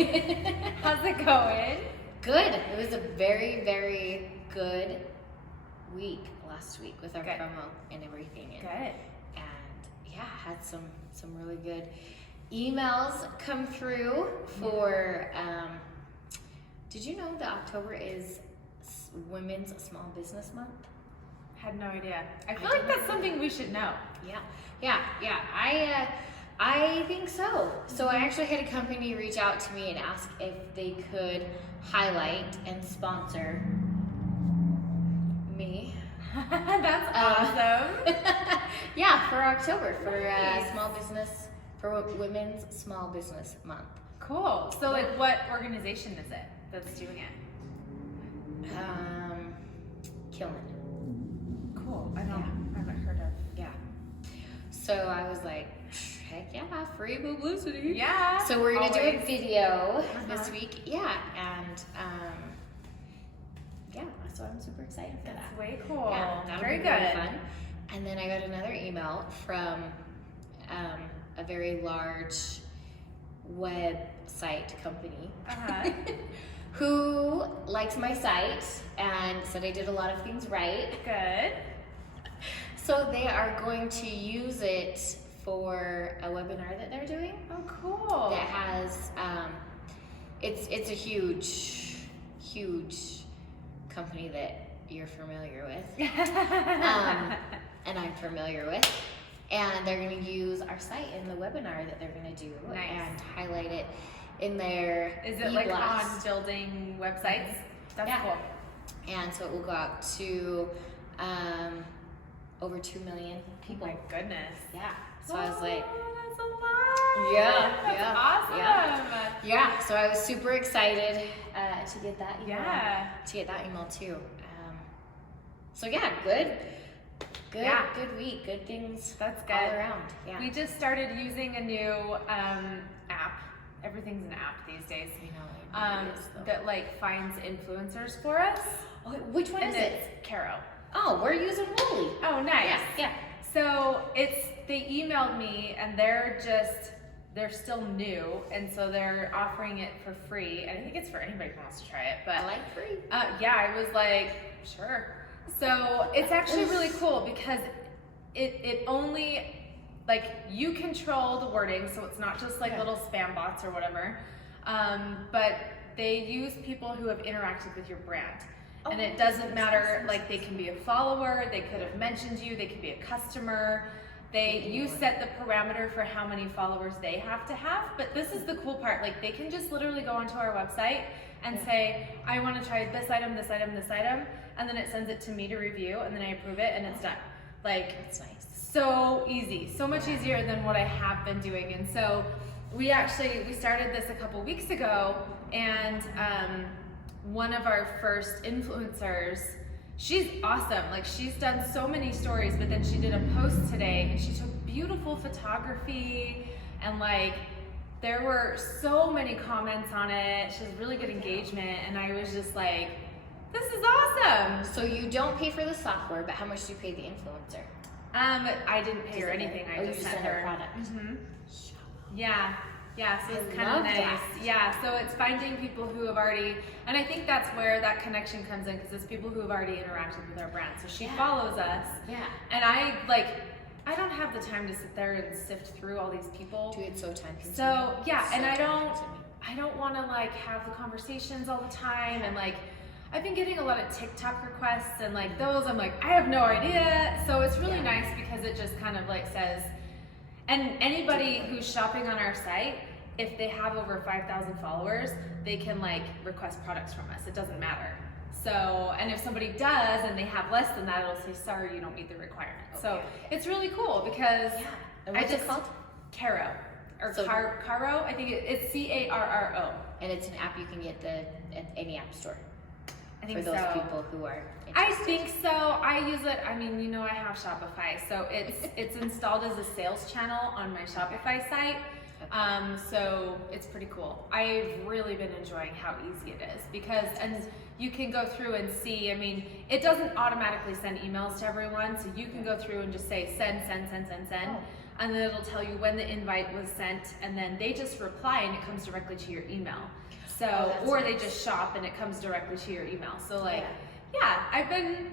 How's it going? Good. It was a very, very good week last week with our promo and everything. Good. And yeah, had some really good emails come through for, did you know that October is Women's Small Business Month? Had no idea. I feel like that's something we should know. Yeah. I think so. So I actually had a company reach out to me and ask if they could highlight and sponsor me. That's awesome. Yeah, for October, for Women's Small Business Month. Cool. So like what organization is it that's doing it? Killing. Cool. I haven't heard of. Yeah. So I was like, heck yeah, free publicity. Yeah. So we're gonna do a video this week. Yeah, and so I'm super excited for that. That's way cool. Yeah, that'll very be good. really fun. And then I got another email from a very large website company who liked my site and said I did a lot of things right. Good. So they are going to use it for a webinar that they're doing. Oh, cool. That has, it's a huge company that you're familiar with, and I'm familiar with, and they're going to use our site in the webinar that they're going to do and highlight it in their Is it like on building websites? That's cool. And so it will go out to over 2 million people. Oh my goodness. Yeah. So I was like, that's a lot. That's Awesome. Yeah. So I was super excited to get that email. Yeah. To get that email too. So yeah, good week, good things. That's good. All around. Yeah. We just started using a new app. Everything's an app these days. That like finds influencers for us. Oh, which one is it? It's Caro. Oh, we're using Wooly. Oh, nice. Yeah. So they emailed me and they're still new, and so they're offering it for free. And I think it's for anybody who wants to try it. But I like free. Yeah, I was like, sure. So it's actually really cool because it only, like, you control the wording, so it's not just like little spam bots or whatever. But they use people who have interacted with your brand. And it doesn't matter, like, they can be a follower, they could have mentioned you, they could be a customer. You set the parameter for how many followers they have to have, but this is the cool part. Like, they can just literally go onto our website and say, I want to try this item, this item, this item, and then it sends it to me to review, and then I approve it, and it's done. Like, it's nice. So easy, so much easier than what I have been doing. And so we started this a couple weeks ago, and one of our first influencers, she's awesome. Like, she's done so many stories, but then she did a post today and she took beautiful photography, and like there were so many comments on it. She has really good engagement, and I was just like, this is awesome. So you don't pay for the software, but how much do you pay the influencer? I didn't pay her anything. I just sent her a product. Yeah, so it's kind of nice. That. Yeah, so it's finding people who have already, and I think that's where that connection comes in, because it's people who have already interacted with our brand. So she follows us. Yeah. And I don't have the time to sit there and sift through all these people. Dude, it's so time consuming. So yeah, and I don't want to like have the conversations all the time, and like I've been getting a lot of TikTok requests, and like those I'm like, I have no idea. So it's really nice because it just kind of like says, and anybody who's shopping on our site, if they have over 5,000 followers, they can like request products from us. It doesn't matter. So, and if somebody does and they have less than that, it'll say, sorry, you don't meet the requirements. So it's really cool because And what's it called? Caro. Or Caro, I think it's Carro. And it's an app you can get at any app store. I think for those people who are interested. I think so. I use it. I mean, I have Shopify, so it's installed as a sales channel on my Shopify site. So it's pretty cool. I've really been enjoying how easy it is because, and you can go through and see, I mean, it doesn't automatically send emails to everyone, so you can go through and just say send. and then it'll tell you when the invite was sent, and then they just reply and it comes directly to your email. So, or they just shop and it comes directly to your email. So like, yeah, I've been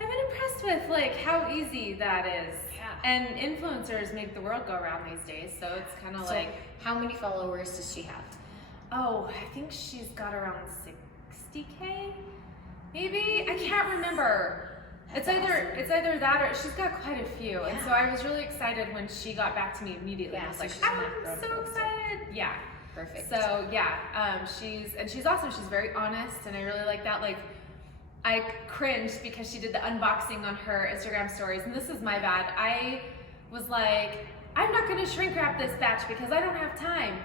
impressed with like how easy that is. Yeah. And influencers make the world go around these days, so it's kind of like. How many followers does she have? Oh, I think she's got around 60K, maybe. I can't remember. It's either that or she's got quite a few, and so I was really excited when she got back to me immediately. I was like, I'm so excited. Yeah. Perfect. So yeah, she's awesome. She's very honest, and I really like that. Like, I cringed because she did the unboxing on her Instagram stories, and this is my bad. I was like, I'm not gonna shrink wrap this batch because I don't have time.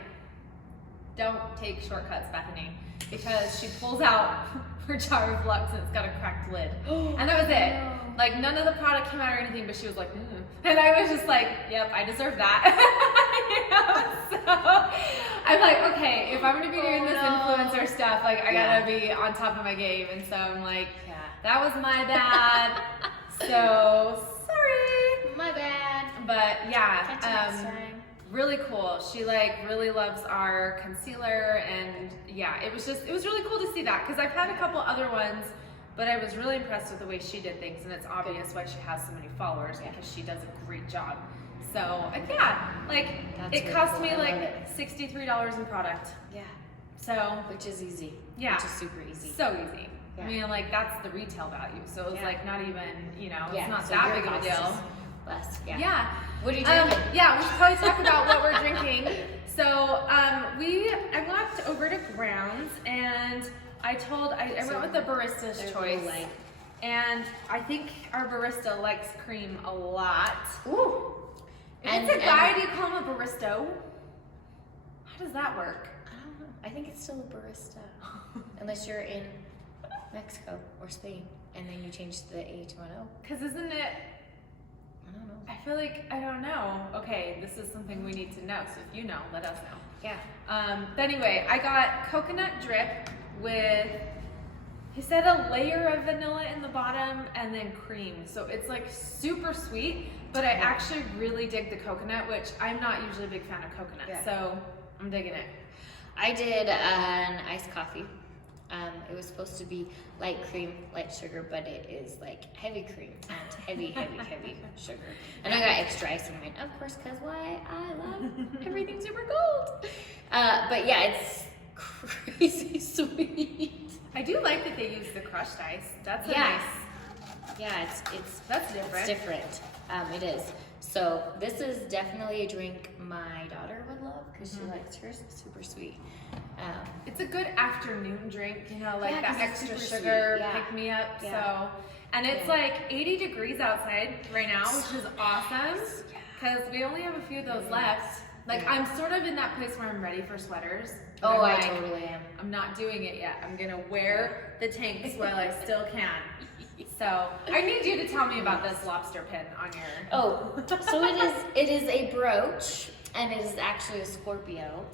Don't take shortcuts, Bethany, because she pulls out her jar of Lux and it's got a cracked lid. And that was it. Like, none of the product came out or anything, but she was like, And I was just like, yep, I deserve that. You know? So I'm like, okay, if I'm gonna be doing this influencer stuff, like, I gotta be on top of my game. And so I'm like, that was my bad. So sorry. My bad. But yeah, Catch you next time. Really cool. She like really loves our concealer, and yeah, it was really cool to see that, because I've had a couple other ones, but I was really impressed with the way she did things, and it's obvious why she has so many followers, because she does a great job. So yeah, like it cost me like $63 in product. Yeah. So which is easy. Yeah. Which is super easy. So easy. Yeah. I mean, like, that's the retail value. So it was like not even, you know, it's not so that your big of a cost deal. is less. Yeah. Yeah. What are you drinking? Yeah, we should probably talk about what we're drinking. So I walked over to Brown's, and I went with the barista's choice. And I think our barista likes cream a lot. Ooh. If it's a guy, do you call him a baristo? How does that work? I don't know. I think it's still a barista. Unless you're in Mexico or Spain, and then you change the A to an O. Because isn't it... I don't know. I feel like, I don't know. Okay, this is something we need to know. So if you know, let us know. Yeah. But anyway, I got coconut drip with, he said, a layer of vanilla in the bottom and then cream. So it's like super sweet, but I actually really dig the coconut, which I'm not usually a big fan of coconut. Yeah. So I'm digging it. I did an iced coffee. It was supposed to be light cream, light sugar, but it is like heavy cream and heavy sugar. And I got extra ice in mine, of course, because why? I love everything super cold. But yeah, it's crazy sweet. I do like that they use the crushed ice. That's nice. Nice. Yeah, that's different. It's different. It is. So this is definitely a drink my daughter would love because she likes hers super sweet. It's a good afternoon drink, you know, like that extra sugar sugar pick me up. So, and it's like 80 degrees outside right now, which is awesome because we only have a few of those left. Like I'm sort of in that place where I'm ready for sweaters. Oh, I totally am. I'm not doing it yet. I'm gonna wear the tanks while I still can. So I need you to tell me about this lobster pin on your. Oh, so it is a brooch, and it is actually a Scorpio.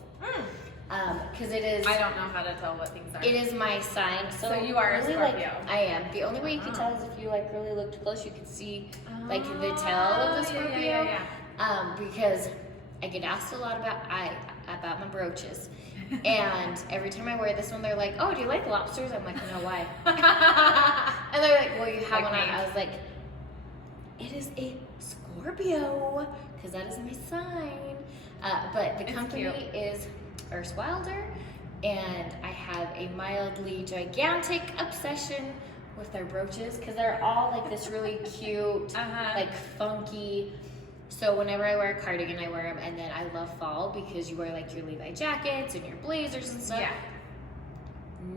Because it is. I don't know how to tell what things are. It is my sign. So you are a Scorpio. I am. The only way you can tell is if you like really looked close, you could see like the tail of the Scorpio. Because I get asked a lot about my brooches. And every time I wear this one, they're like, "Oh, do you like lobsters?" I'm like, "No, why?" And they're like, "Well, you have one on." I was like, "It is a Scorpio because that is my sign." But the company is Wilder, and I have a mildly gigantic obsession with their brooches because they're all like this really cute, like funky. So whenever I wear a cardigan, I wear them, and then I love fall because you wear like your Levi jackets and your blazers and stuff. Yeah.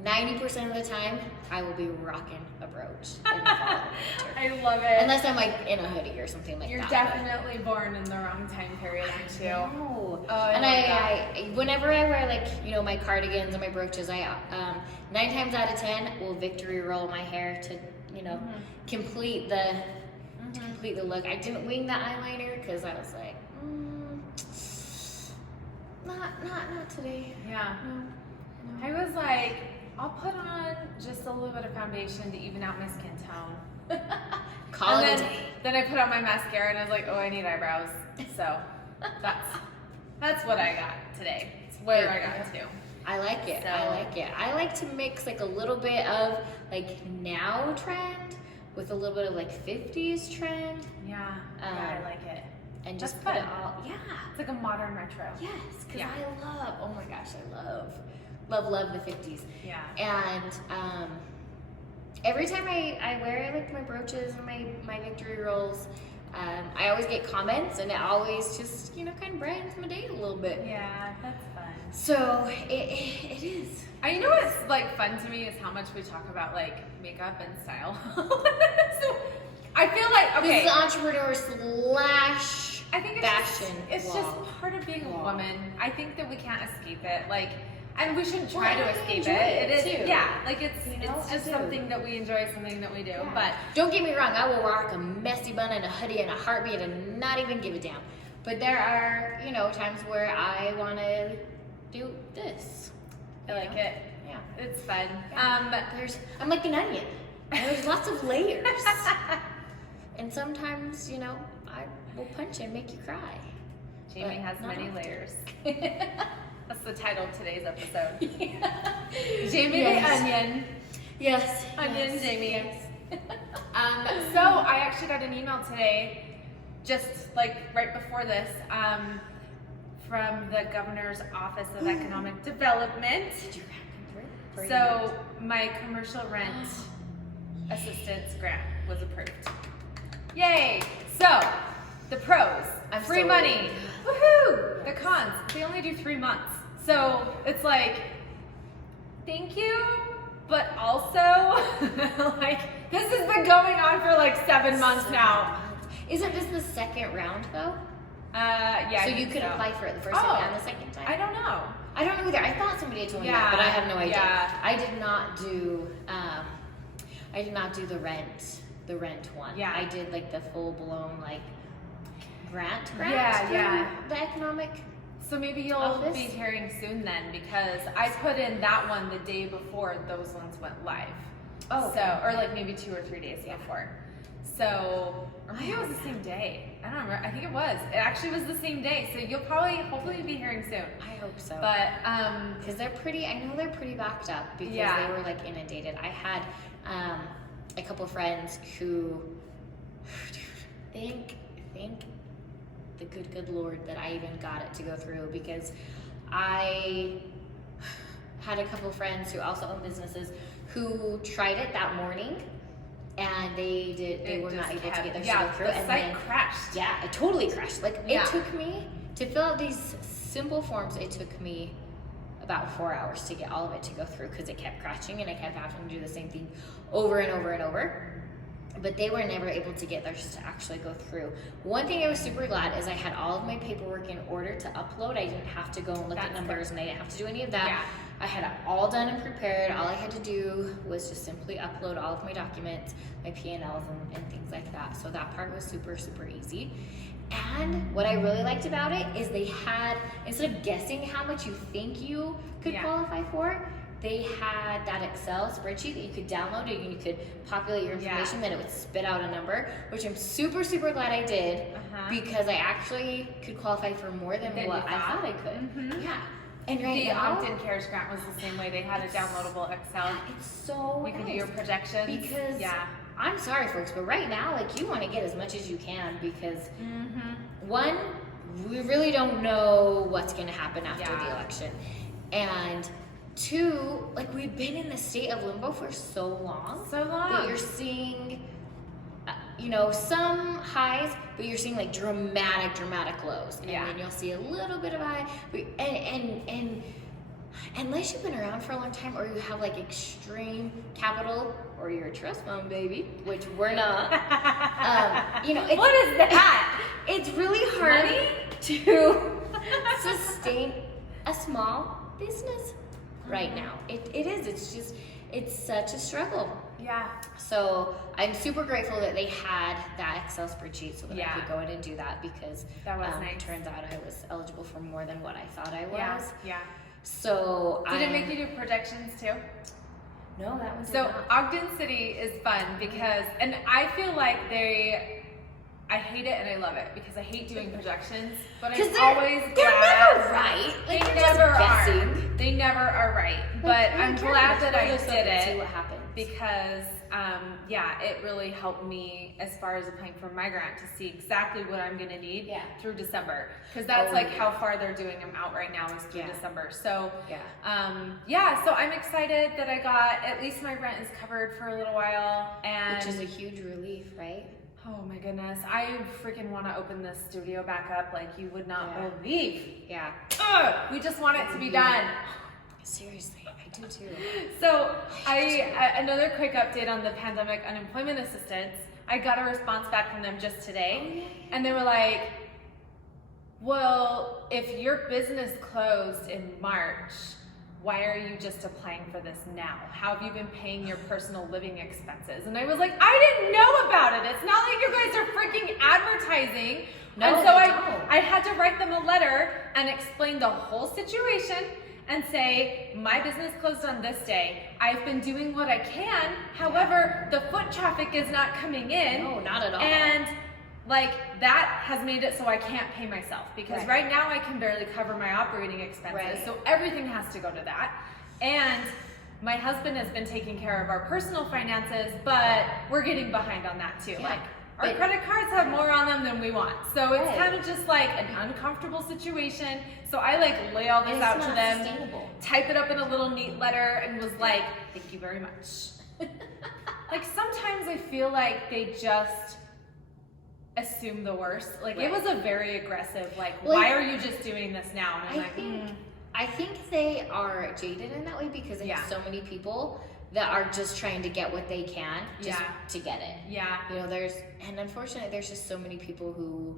90% of the time, I will be rocking a brooch in the fall. I love it. Unless I'm like in a hoodie or something like You're that. You're definitely born in the wrong time period, aren't you? No. Oh, and I whenever I wear like, you know, my cardigans and my brooches, I 9 times out of 10 will victory roll my hair to, you know, complete the look. I didn't wing the eyeliner because I was like, not today. Yeah. No. I was like, I'll put on just a little bit of foundation to even out my skin tone. Call it a then, day. Then I put on my mascara and I was like, oh, I need eyebrows. So that's what I got today. It's where I got to. I like it. So- I like it. I like to mix like a little bit of like now trend with a little bit of like 50s trend. Yeah, I like it. And just That's put it fun. all. Yeah. It's like a modern retro. Yes, because Yeah. I love. Oh my gosh, I love the 50s. Yeah. And every time I wear like my brooches and my victory rolls, I always get comments, and it always just kind of brightens my day a little bit. Yeah, that's fun. So it is. You know what's like fun to me is how much we talk about like makeup and style. So I feel like This okay. is entrepreneur slash I think it's fashion. It's vlog. just part of being a Vlog. woman. I think that we can't escape it. Like, and we shouldn't try Well, to I escape enjoy it. It is, too. yeah. Like it's I just do. something that we enjoy, something that we do. Yeah. But Don't get me wrong, I will rock a messy bun and a hoodie and a heartbeat and not even give a damn. But there are, times where I want to do this. I like it. Yeah. It's fun. I'm like an onion. There's lots of layers. And sometimes, I will punch and make you cry. Jamie But has not many often. layers. That's the title of today's episode. Yeah. Jamie Yes. the Onion. Yes. Onion yes, Jamie. Yes. So I actually got an email today, just like right before this, from the Governor's Office of Economic Development. Did you come through? So my commercial rent assistance grant was approved. Yay! So the pros, I'm free so money. ready. Woohoo! Yes. The cons, they only do 3 months. So it's like, thank you, but also like this has been going on for like 7 months now. Isn't this the second round though? Yeah. So I you think could so. apply for it the first Oh, time and the second time? I don't know. I don't know either. I thought somebody had told me Yeah, that, but I have no idea. yeah. I did not do the rent one. Yeah. I did like the full blown like grant Yeah, through yeah. the economic. So maybe you'll Office? be hearing soon then, because I put in that one the day before those ones went live. Oh, okay. So, or like maybe 2 or 3 days before. So, or maybe it was the same day. I don't remember. I think it was. It actually was the same day. So you'll hopefully be hearing soon. I hope so. But, because I know they're pretty backed up because Yeah. they were like inundated. I had a couple friends who thank the good Lord that I even got it to go through, because I had a couple friends who also own businesses who tried it that morning and they were not able to get their shit go through, the and site then crashed. yeah, it totally crashed. Like Yeah. it took me to fill out these simple forms. It took me about 4 hours to get all of it to go through because it kept crashing and I kept having to do the same thing over and over and over. But they were never able to get theirs to actually go through. One thing I was super glad is I had all of my paperwork in order to upload. I didn't have to go and look at That's numbers and I didn't have to do any of that. Yeah. I had it all done and prepared. All I had to do was just simply upload all of my documents, my P&Ls and things like that. So that part was super, super easy. And what I really liked about it is they had, instead of guessing how much you think you could Yeah. qualify for, they had that Excel spreadsheet that you could download and you could populate your information, then it would spit out a number, which I'm super, super glad I did because I actually could qualify for more than Than what you I thought? thought I could. Mhm. Yeah. And right The now, Opt-in Cares grant was the same way. They had a downloadable Excel. it's so You could do nice your projections. because yeah. I'm sorry, folks, but right now, like, you want to get as much as you can because one, we really don't know what's going to happen after the Yeah. election, and two, like, we've been in the state of limbo for so long. So long. That you're seeing, some highs, but you're seeing like dramatic lows, and Yeah. then you'll see a little bit of a high. And unless you've been around for a long time, or you have like extreme capital, or you're a trust fund baby, which we're not. It's, What is that? It's really hard Money? to sustain a small business right now. It is. It's such a struggle. Yeah. So I'm super grateful that they had that Excel spreadsheet so that I Yeah. could go in and do that because That was nice. it turns out I was eligible for more than what I thought I was. Yeah. Yeah. So Did it make you do projections too? No, that one did So not. Ogden City is fun because, and I feel like I hate it and I love it because I hate doing projections, but I'm always glad. They're never right. They Like, never just are. guessing. They never are right. Like, But really I'm care glad about that I those did and see it what happens. because, it really helped me as far as applying for my grant to see exactly what I'm going to need through December. Because that's how far they're doing them out right now is through December. So, so I'm excited that I got, at least my rent is covered for a little while. And which is a huge relief, right? oh my goodness, I freaking want to open this studio back up like you would not believe. Yeah. Ugh, we just want it to be done. Seriously, I do too. So another quick update on the pandemic unemployment assistance. I got a response back from them just today, and they were like, well, if your business closed in March, why are you just applying for this now? How have you been paying your personal living expenses? And I was like, I didn't know about it. It's not like you guys are freaking advertising. No, and so I had to write them a letter and explain the whole situation and say, my business closed on this day. I've been doing what I can. However, the foot traffic is not coming in. No, not at all. And that has made it so I can't pay myself because right now I can barely cover my operating expenses. So everything has to go to that. And my husband has been taking care of our personal finances, but we're getting behind on that too. Our credit cards have more on them than we want. So it's kind of just like an uncomfortable situation. So I lay all this out to them, type it up in a little neat letter and was like, thank you very much. Sometimes I feel like they just assume the worst. It was a very aggressive, why are you just doing this now? And I think they are jaded in that way because they have so many people that are just trying to get what they can just to get it. Yeah. And unfortunately there's just so many people who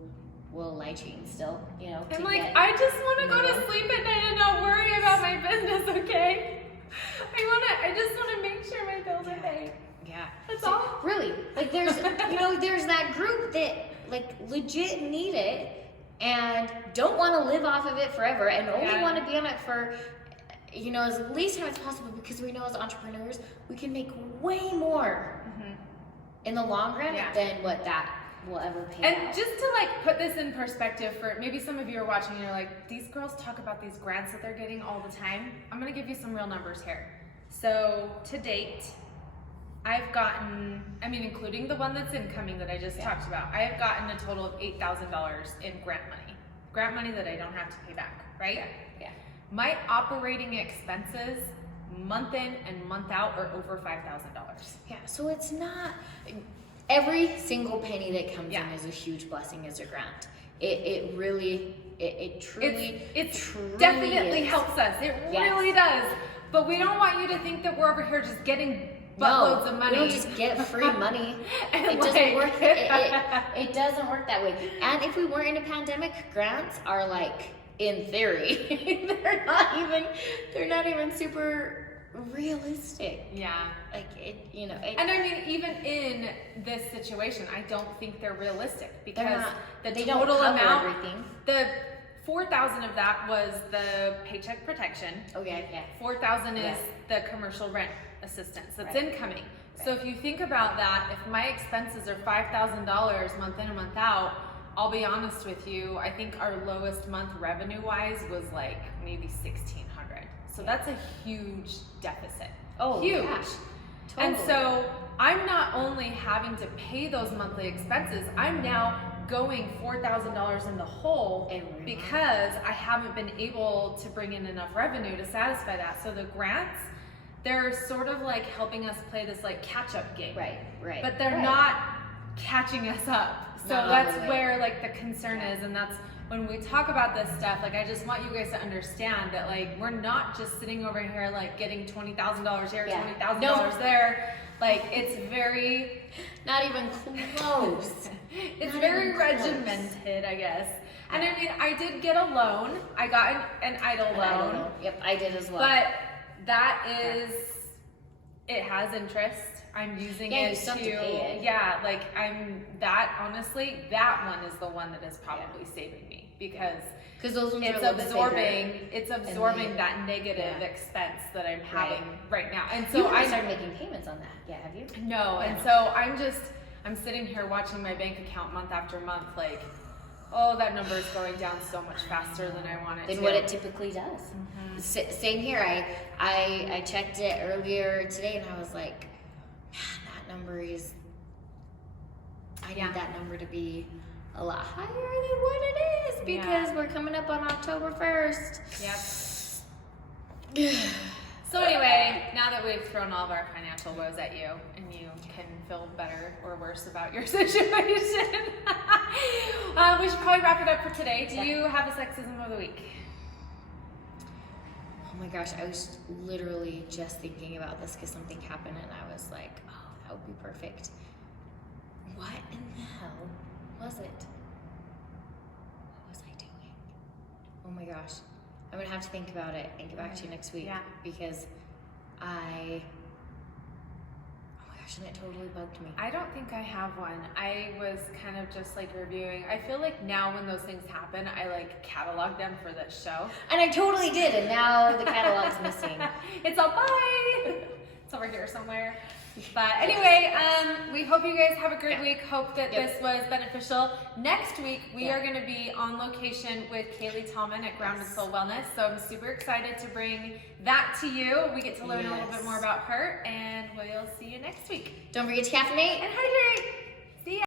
will lie cheat still, I'm I just want to go to sleep at night and not worry about my business, okay? I just want to make sure my bills are paid. Yeah. That's all. Really. There's there's that group that legit need it and don't want to live off of it forever and only want to be on it for as least time as possible because we know as entrepreneurs we can make way more in the long run than what that will ever pay and out. Just to put this in perspective for maybe some of you are watching and you're like, these girls talk about these grants that they're getting all the time. I'm going to give you some real numbers here. So to date, I've gotten, including the one that's incoming that I just talked about, I have gotten a total of $8,000 in grant money that I don't have to pay back, right? Yeah. My operating expenses month in and month out are over $5,000. Yeah, so it's not, every single penny that comes in is a huge blessing as a grant. It truly definitely is. helps us. It really does. But we don't want you to think that we're over here just getting buttloads of money. We don't just get free money. It doesn't work. It doesn't work that way. And if we weren't in a pandemic, grants are in theory, they're not even super realistic. Yeah. And even in this situation, I don't think they're realistic because they total don't cover amount, everything. the $4,000 of that was the paycheck protection. Okay, yeah. $4,000 is the commercial rent assistance that's incoming. So if you think about that, if my expenses are $5,000 month in and month out, I'll be honest with you, I think our lowest month revenue-wise was maybe $1,600. So that's a huge deficit. Oh, huge. Yeah. Totally. And so I'm not only having to pay those monthly expenses, I'm now going $4,000 in the hole because I haven't been able to bring in enough revenue to satisfy that. So the grants, they're sort of helping us play this catch-up game. Right. But they're not catching us up. So that's where the concern is, and that's when we talk about this stuff, I just want you guys to understand that we're not just sitting over here getting $20,000 here, $20,000 there. It's very not even close. It's very regimented, I guess. And I did get a loan. I got an EIDL loan. Yep, I did as well. But that is, it has interest. I'm using it you still have to pay it. honestly, that one is the one that is probably saving me because Because those ones are a it's little bit absorbing. bigger. It's absorbing then- that negative yeah. expense that I'm having right now. And So so I I started making payments on that. Yeah, have you? no, and Yeah. so I'm sitting here watching my bank account month after month, like, oh, that number is going down so much faster than I want it Than to. what it typically does. Same here. I checked it earlier today, and I was like, man, that number is. I need that number to be a lot higher than what it is because we're coming up on October 1st. Yep. So anyway, now that we've thrown all of our financial woes at you, and you can feel better or worse about your situation, we should probably wrap it up for today. Do you have a sexism of the week? Oh my gosh, I was literally just thinking about this because something happened, and I was like, oh, that would be perfect. What in the hell was it? What was I doing? Oh my gosh. I'm gonna have to think about it and get back to you next week. Yeah. Because oh my gosh, and it totally bugged me. I don't think I have one. I was kind of just like reviewing. I feel like now when those things happen, I like catalog them for this show. And I totally did, and now the catalog's missing. It's all bye. It's over here somewhere. But anyway, we hope you guys have a great week. Hope that this was beneficial. Next week, we are going to be on location with Kaylee Tallman at Grounded Soul Wellness. So I'm super excited to bring that to you. We get to learn a little bit more about her, and we'll see you next week. Don't forget to caffeinate And hydrate.